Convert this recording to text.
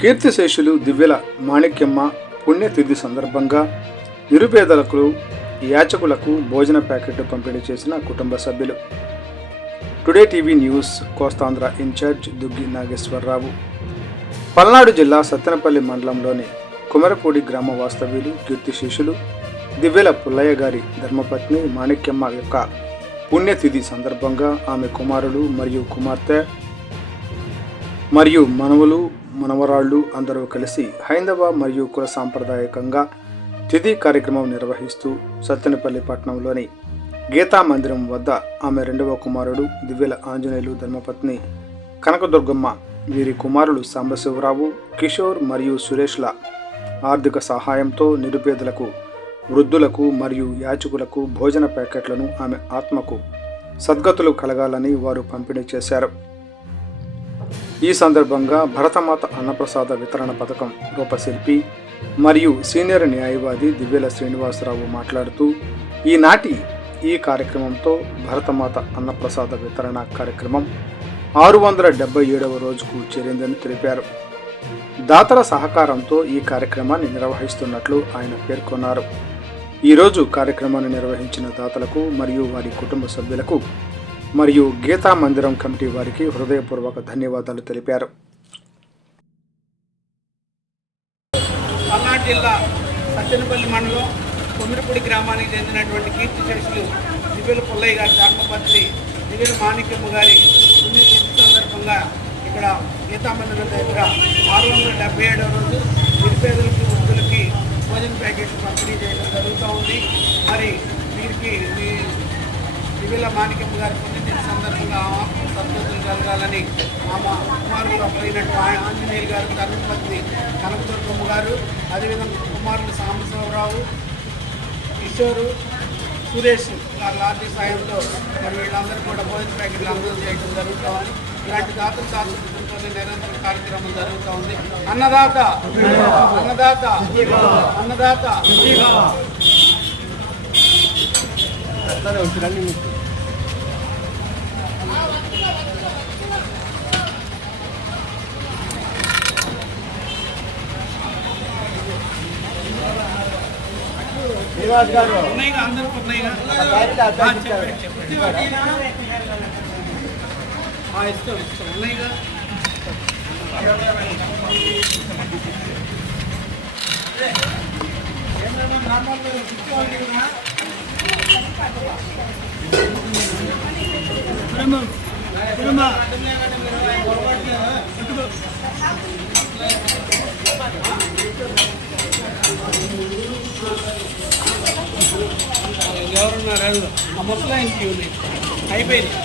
కీర్తిశేషులు దివ్యల మాణిక్యమ్మ పుణ్యతిథి సందర్భంగా నిరుపేదలకు యాచకులకు భోజన ప్యాకెట్ పంపిణీ చేసిన కుటుంబ సభ్యులు. Today TV news Kostandhra incharge Duggi Nageswararao. Palnadu జిల్లా సత్తెనపల్లి మండలంలోని కుమరపూడి గ్రామ వాస్తవ్యులు కీర్తిశేషులు దివ్యల పుల్లయ్య గారి ధర్మపత్ని మాణిక్యమ్మ యొక్క పుణ్యతిథి సందర్భంగా ఆమె కుమారులు మరియు కుమార్తె మరియు మనవలు మనవరాళ్లు అందరూ కలిసి హైందవ మరియు కుల సాంప్రదాయకంగా తిథి కార్యక్రమం నిర్వహిస్తూ సత్తెనపల్లి పట్టణంలోని గీతా మందిరం వద్ద ఆమె రెండవ కుమారుడు దివ్యల ఆంజనేయులు ధర్మపత్ని కనకదుర్గమ్మ వీరి కుమారులు సాంబశివరావు, కిషోర్ మరియు సురేష్ల ఆర్థిక సహాయంతో నిరుపేదలకు, వృద్ధులకు మరియు యాచకులకు భోజన ప్యాకెట్లను ఆమె ఆత్మకు సద్గతులు కలగాలని వారు పంపిణీ చేశారు. ఈ సందర్భంగా భరతమాత అన్నప్రసాద వితరణ పథకం రూపశిల్పి మరియు సీనియర్ న్యాయవాది దివ్యల శ్రీనివాసరావు మాట్లాడుతూ, ఈనాటి ఈ కార్యక్రమంతో భరతమాత అన్నప్రసాద వితరణ కార్యక్రమం 677వ రోజుకు చేరిందని తెలిపారు. దాతల సహకారంతో ఈ కార్యక్రమాన్ని నిర్వహిస్తున్నట్లు ఆయన పేర్కొన్నారు. ఈరోజు కార్యక్రమాన్ని నిర్వహించిన దాతలకు మరియు వారి కుటుంబ సభ్యులకు మరియు గీతా మందిరం కమిటీ వారికి హృదయపూర్వక ధన్యవాదాలు తెలిపారు. పల్నాడు జిల్లా సత్తెనపల్లి మండలం కుమిరిపూడి గ్రామానికి చెందినటువంటి కీర్తిశేషులు దివ్యల పుల్లయ్య గారి ధర్మపత్ని దివ్యల మాణిక్యమ్మ గారి పుణ్యతిథి సందర్భంగా ఇక్కడ గీతా మందిరం దగ్గర 677వ రోజు నిరుపేదలకి, వృద్ధులకి భోజన ప్యాకెట్ పంపిణీ చేయడం జరుగుతూ ఉంది. మరి వీరికి దివ్యల మాణిక్యమ్మ గారి పుణ్యతిథి సందర్భంగా సద్గతులు కలగాలని ఆమె కుమారులు అయినట్టు ఆంజనేయులు గారు ధర్మపత్ని కనకదుర్గమ్మ గారు, అదేవిధంగా కుమారులు సాంబశివరావు, కిషోరు, సురేష్ వాళ్ళ ఆర్థిక సాయంతో మరి వీళ్ళందరూ కూడా భోజన ప్యాకెట్లు అందజేయడం చేయడం జరుగుతామని, ఇలాంటి దాతలతో నిరంతర కార్యక్రమం జరుగుతూ ఉంది. అన్నదాత అన్నదాత అన్నదాత ఉన్నాయిగా, అందరికీ ఉన్నాయిగా ఇస్తాం ఉన్నాయిగా. ఎవరున్నారు? ఆ ముసలాయనకి అయిపోయింది.